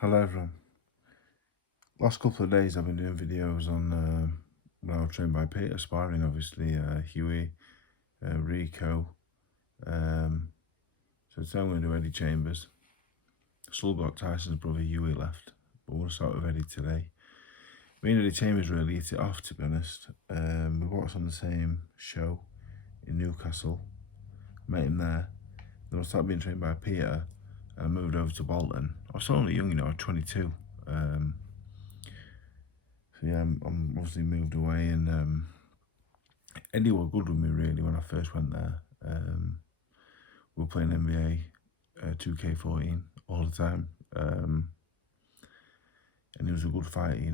Hello everyone. Last couple of days I've been doing videos on when I was trained by Peter, Sparring obviously, Huey, Rico. So today I'm going to do Eddie Chambers. Still got Tyson's brother Huey left, but we'll start with Eddie today. Me and Eddie Chambers really hit it off, to be honest. We watched on the same show in Newcastle, met him there. Then I started being trained by Peter and I moved over to Bolton. I was still only young, I was 22. So yeah, I'm obviously moved away, and Eddie was good with me really when I first went there. We were playing NBA 2K14 all the time, and he was a good fighter. It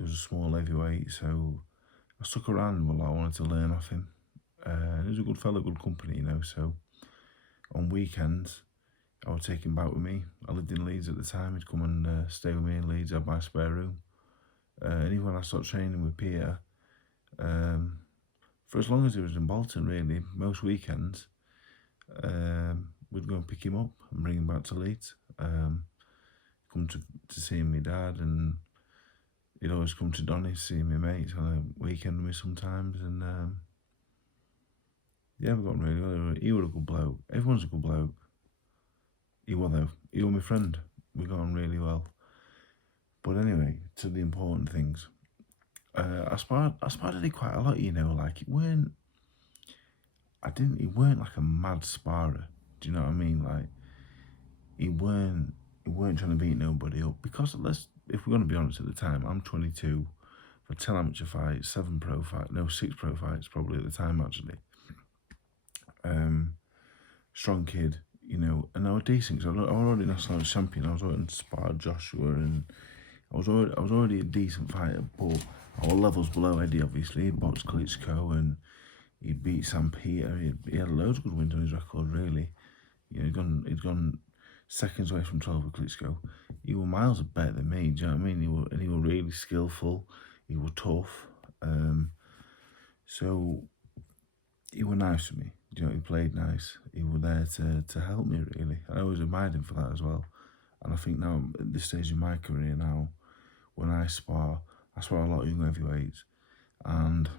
was a small heavyweight, so I stuck around. Well, I wanted to learn off him. He was a good fella, good company, So on weekends, I would take him back with me. I lived in Leeds at the time. He'd come and stay with me in Leeds. I had my spare room. And even when I started training with Peter, for as long as he was in Bolton, really, most weekends, we'd go and pick him up and bring him back to Leeds. Come to see my dad, and he'd always come to Donny to see my mates on a weekend with me sometimes. And yeah, we got on really well. He was a good bloke. Everyone's a good bloke. He was, though. He was my friend. We got on really well. But anyway, to the important things. I sparred Eddie quite a lot, like he weren't like a mad sparrer. Do you know what I mean? Like he weren't trying to beat nobody up, because if we're gonna be honest, at the time I'm 22, for 10 amateur fights, 7 pro fights, no 6 pro fights probably at the time actually. Strong kid, and I was decent because I was already national champion. I was already sparred Joshua, and I was already a decent fighter, but I was levels below Eddie obviously. He boxed Klitschko and he beat Sam Peter. He had loads of good wins on his record, really. He'd gone seconds away from 12 with Klitschko. He was miles better than me, do you know what I mean? He was really skillful. He was tough. So he was nice to me. He played nice. He was there to help me, really. I always admired him for that as well. And I think now, at this stage in my career now, when I spar a lot of young heavyweights, and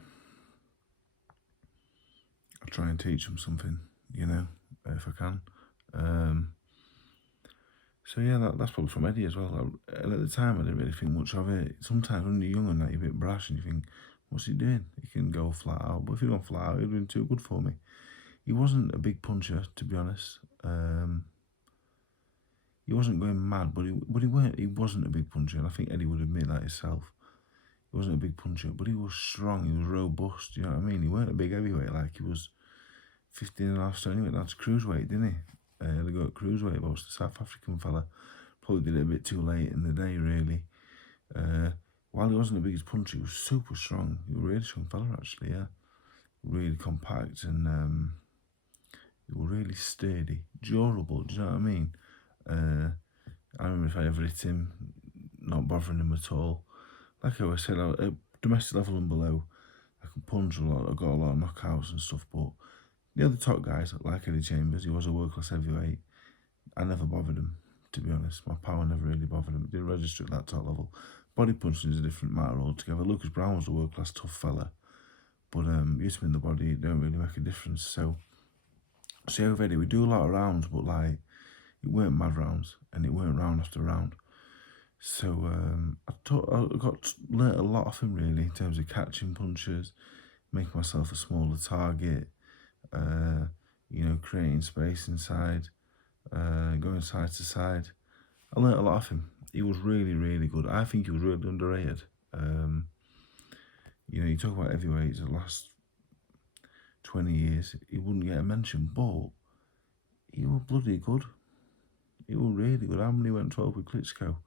I try and teach them something, if I can. So yeah, that's probably from Eddie as well. And at the time, I didn't really think much of it. Sometimes when you're young and that, you're a bit brash and you think, what's he doing? He can go flat out. But if he'd gone flat out, he'd been too good for me. He wasn't a big puncher, to be honest. He wasn't going mad, but he wasn't a big puncher, and I think Eddie would admit that himself. He wasn't a big puncher, but he was strong. He was robust. You know what I mean? He weren't a big heavyweight, like he was 15.5 stone. He went down to cruiserweight, didn't he? They got cruiserweight, but was the South African fella. Probably did it a bit too late in the day, really. While he wasn't the biggest puncher, he was super strong. He was a really strong fella, actually, yeah. Really compact, and he was really sturdy, durable, do you know what I mean? I remember if I ever hit him, not bothering him at all. Like I always said, at domestic level and below, I can punch a lot. I got a lot of knockouts and stuff, but the other top guys, like Eddie Chambers, he was a world-class heavyweight. I never bothered him, to be honest. My power never really bothered him. It didn't register at that top level. Body punching is a different matter altogether. Lucas Brown was a world-class tough fella, but used to be in the body, it don't really make a difference. So yeah, with Eddie, we do a lot of rounds, but like, it weren't mad rounds, and it weren't round after round. So I learnt a lot off him, really, in terms of catching punches, making myself a smaller target, creating space inside, going side to side. I learnt a lot off him. He was really, really good. I think he was really underrated. You talk about heavyweights the last 20 years, he wouldn't get a mention, but he was bloody good. He was really good. How many went 12 with Klitschko?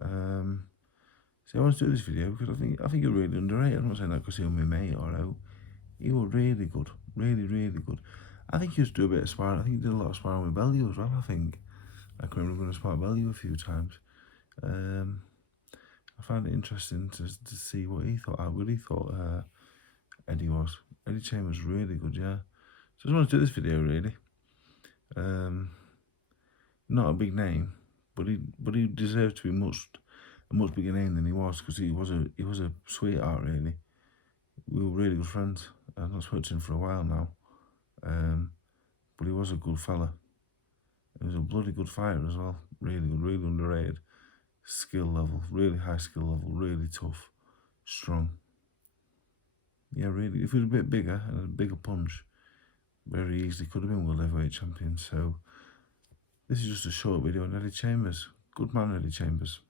So I want to do this video because I think you're really underrated. I'm not saying that because he was my mate or out. He was really good. Really, really good. I think he used to do a bit of sparring. I think he did a lot of sparring with Bellew as well, I think. I can remember going to spar Bellew a few times. I found it interesting to see what he thought, how good he thought Eddie was. Eddie Chambers was really good, yeah. So I just want to do this video, really. Not a big name, but he deserved to be a much bigger name than he was, because he was a sweetheart, really. We were really good friends. I've not spoken to him for a while now, but he was a good fella. He was a bloody good fighter as well. Really good, really underrated. Skill level, really high skill level, really tough, strong. Yeah, really. If he was a bit bigger and a bigger punch, very easily could have been world heavyweight champion. So this is just a short video on Eddie Chambers. Good man, Eddie Chambers.